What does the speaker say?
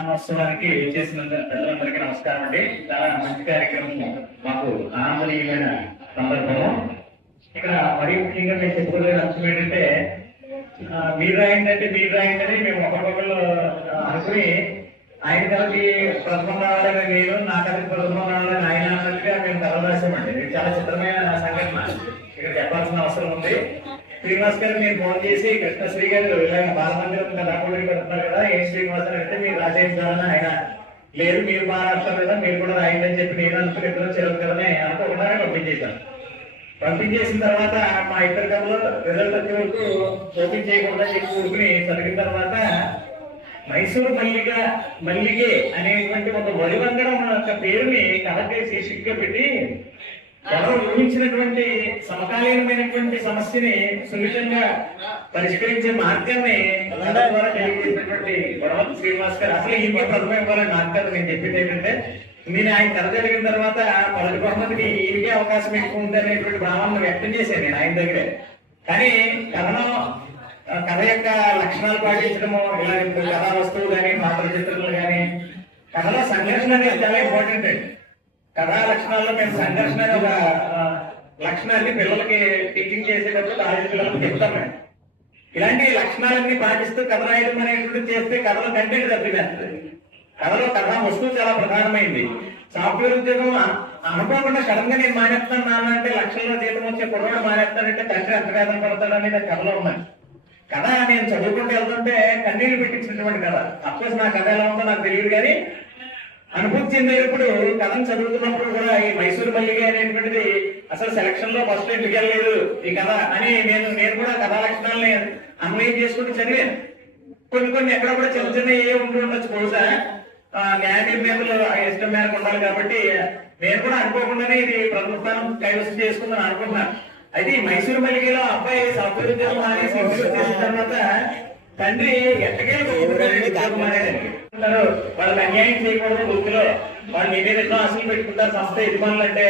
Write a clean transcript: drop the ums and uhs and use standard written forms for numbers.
మహోత్సవానికి చేసిన పెద్దలందరికీ నమస్కారం అండి. చాలా మంచి కార్యక్రమం, మాకు ఆనందనీయమైన సందర్భము. ఇక్కడ మరీ ముఖ్యంగా మేము చెప్పుకోలేని అంశం ఏంటంటే, మీరు రాయండి అంటే మీరు రాయండి అని మేము ఒకరికొకరు అనుకుని, ఆయన కలకి ప్రథమం రావాలని నేను, నా కలకి ప్రథమం రావాలని ఆయన అన్నట్టుగా మేము కథ రాసామండి. ఇది చాలా చిత్రమైన సంఘటన, ఇక్కడ చెప్పాల్సిన అవసరం ఉంది. శ్రీనివాస్ గారు నేను ఫోన్ చేసి, కృష్ణశ్రీ గారు ఇలా బాలమందిరం కదా కూడా పెడుతున్నారు కదా, ఏం శ్రీనివాస్ అని అంటే మీరు రాసేయించాలని ఆయన, లేదు మీరు బాగా రాస్తారు కదా మీరు కూడా రాయండి అని చెప్పి నేను అనుకుని ఇద్దరు చెరువు కదని అనుకోకుండానే పంపించేశాను. పంపించేసిన తర్వాత మా ఇద్దరు కథలో రిజల్ట్ వచ్చే వరకు ఓపెన్ చేయకుండా చెప్పి ఊరుకుని చదివిన తర్వాత, మైసూరు మల్లిగే అనేటువంటి ఒక వరివంగడం యొక్క పేరుని కథకి శీర్షికగా పెట్టి, ఎవరు ఊహించినటువంటి సమకాలీనమైనటువంటి సమస్యని సున్నితంగా పరిష్కరించే మార్గాన్ని ద్వారా తెలియజేసినటువంటి గొడవల శ్రీనివాస్ గారు. అసలు ఈ ప్రథమ ఇవ్వాలని నాకు కదా నేను చెప్పింది ఏంటంటే, నేను ఆయన కథ జరిగిన తర్వాత 10 మందికి ఈయనకే అవకాశం ఎక్కువ ఉంది అనేటువంటి భావనను వ్యక్తం చేశాను నేను ఆయన దగ్గరే. కానీ కథ యొక్క లక్షణాలు పాటించడము, ఇలాంటి కథా వస్తువులు కానీ పాత్ర చిత్రాలు కానీ, కథలో సంఘర్షణ అనేది చాలా ఇంపార్టెంట్ అండి. కథా లక్షణాల్లో మేము సంఘర్షణ అనే ఒక లక్షణాన్ని పిల్లలకి టీచింగ్ చేసేటప్పుడు కాలేజీ పిల్లలకు చెప్తాం మేము. ఇలాంటి లక్షణాలన్నీ పాటిస్తూ కథ రాయడం అనేటువంటి చేస్తే కథలో కంటెంట్ తప్పివేస్తుంది. కథలో కథా వస్తువు చాలా ప్రధానమైంది. సాఫ్ట్వేర్ ఉద్యోగం అనుకోకుండా సడన్ గా నేను మానేస్తాను నాన్న అంటే, లక్షల్లో జీతం వచ్చే కుర్రాడు మానేస్తానంటే తండ్రి ఎంత వేదన పడతాడు అనేది కథలో ఉన్నాయి. కథ నేను చదువుకుంటూ వెళ్తుంటే కన్నీళ్లు పెట్టించినటువంటి కథ. అఫ్కోర్స్ నా కథ ఎలా ఉందో నాకు తెలియదు, కానీ అనుభూతి చెందేటప్పుడు కథను చదువుతున్నప్పుడు కూడా ఈ మైసూరు మల్లిగే అనేటువంటిది అసలు సెలక్షన్ లో ఫస్ట్ ఎందుకు వెళ్ళలేదు ఈ కథ అని నేను కూడా కథా లక్షణాలని అన్వయం చేసుకుంటూ చదివాను. కొన్ని ఎక్కడ కూడా చిన్న చిన్న ఏ ఉండి ఉండొచ్చు, బహుశా న్యాయ నిర్ణేతలు ఇష్టం మేరకు ఉండాలి కాబట్టి నేను కూడా అనుకోకుండానే ఇది ప్రథమ స్థానం కైవసం చేసుకుందని అనుకుంటున్నాను. అయితే ఈ మైసూరు మల్లిగేలో అబ్బాయి సాఫ్ట్వేర్ ఉద్యోగం అనేసి చేసిన తర్వాత తండ్రి ఎట్టకేలకు వాళ్ళకి అన్యాయం చేయకూడదు, వృత్తిలో వాళ్ళు ఎన్ని ఆశలు పెట్టుకుంటారు సంస్థ యజమానులు అంటే